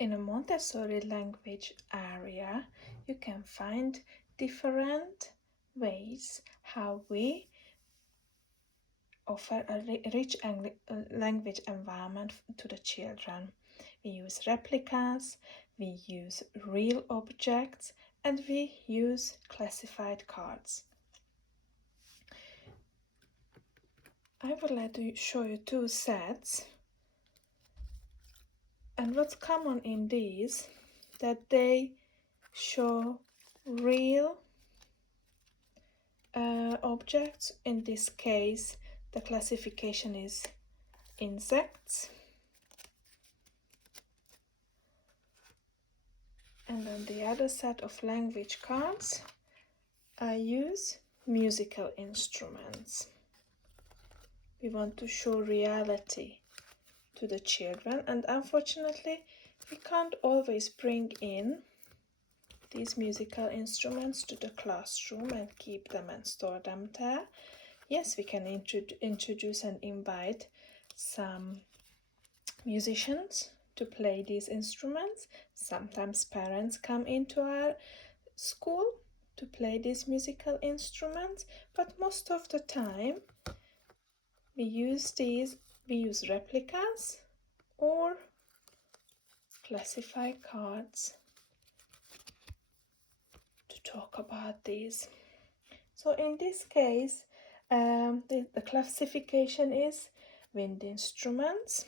In a Montessori language area, you can find different ways how we offer a rich language environment to the children. We use replicas, we use real objects, and we use classified cards. I would like to show you two sets. And what's common in these, that they show real objects. In this case, the classification is insects. And on the other set of language cards, I use musical instruments. We want to show reality to the children, and unfortunately, we can't always bring in these musical instruments to the classroom and keep them and store them there. Yes, we can introduce and invite some musicians to play these instruments. Sometimes parents come into our school to play these musical instruments, but most of the time we use replicas or classified cards to talk about these. So in this case, the classification is wind instruments.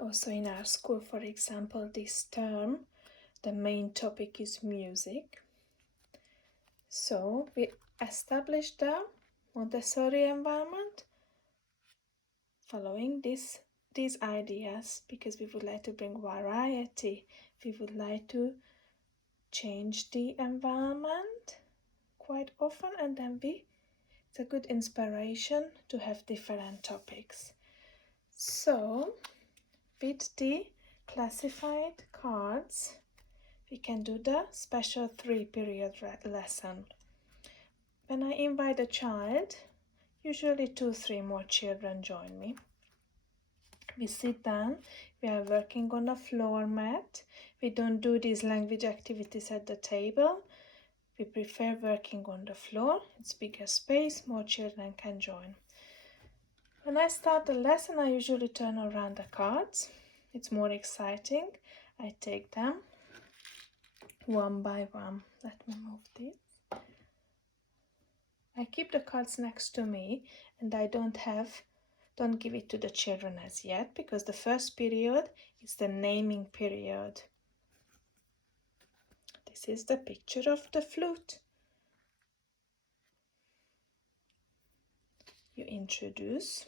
Also in our school, for example, this term, the main topic is music. So we established the Montessori environment following these ideas, because we would like to bring variety. We would like to change the environment quite often, and then it's a good inspiration to have different topics. So with the classified cards, we can do the special 3-period lesson. When I invite a child, usually 2-3 more children join me. We sit down, we are working on a floor mat. We don't do these language activities at the table. We prefer working on the floor. It's bigger space, more children can join. When I start the lesson, I usually turn around the cards. It's more exciting. I take them one by one. Let me move this. I keep the cards next to me, and I don't give it to the children as yet, because the first period is the naming period. This is the picture of the flute. You introduce.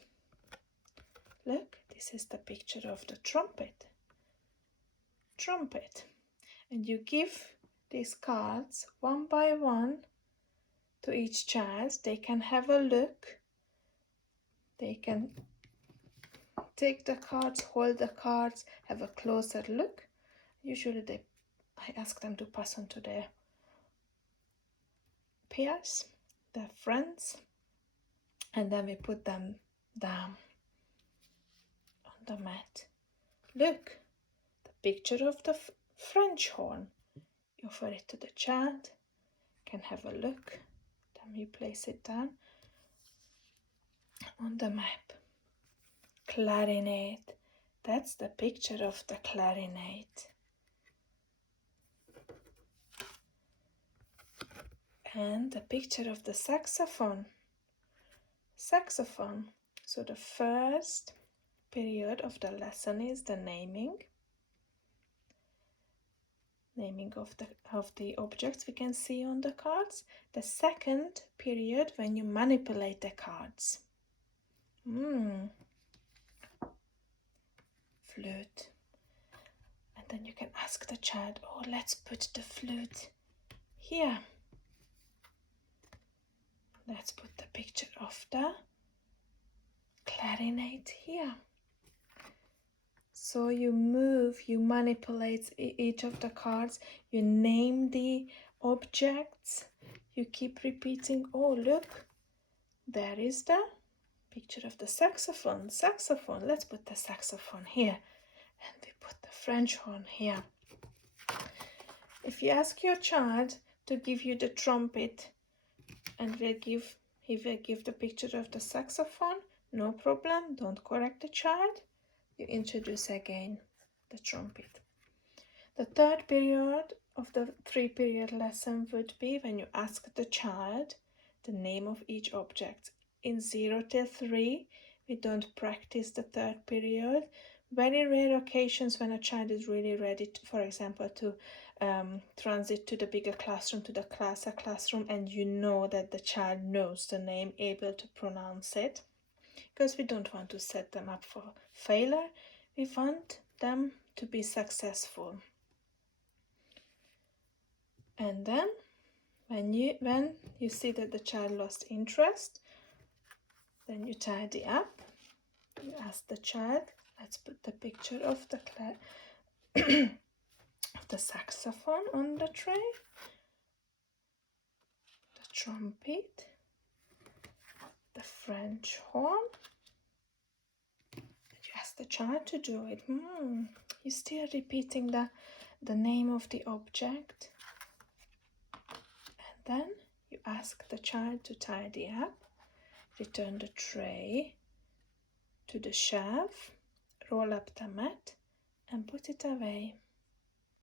Look, this is the picture of the trumpet. And you give these cards one by one to each child. They can have a look. They can take the cards, hold the cards, have a closer look. Usually I ask them to pass on to their peers, their friends, and then we put them down on the mat. Look, the picture of the French horn. You offer it to the child, can have a look, then you place it down on the map. Clarinet, that's the picture of the clarinet. And the picture of the saxophone. So the first period of the lesson is the naming of the objects we can see on the cards. The second period, when you manipulate the cards. Flute. And then you can ask the child, oh, let's put the flute here. Let's put the picture of the clarinet here. So you manipulate each of the cards, you name the objects, you keep repeating, oh look, there is the picture of the saxophone, let's put the saxophone here. And we put the French horn here. If you ask your child to give you the trumpet and he will give the picture of the saxophone, no problem, don't correct the child. You introduce again the trumpet. The third period of the 3-period lesson would be when you ask the child the name of each object. In 0 till 3, we don't practice the third period. Very rare occasions when a child is really ready, to, for example, to transit to the bigger classroom, to the classroom, and you know that the child knows the name, able to pronounce it, because we don't want to set them up for failure. We want them to be successful. And then when you see that the child lost interest, then you tidy up. You ask the child, let's put the picture of the of the saxophone on the tray, the trumpet, the French horn. You ask the child to do it. You're still repeating the name of the object. And then you ask the child to tidy up, return the tray to the shelf, roll up the mat and put it away.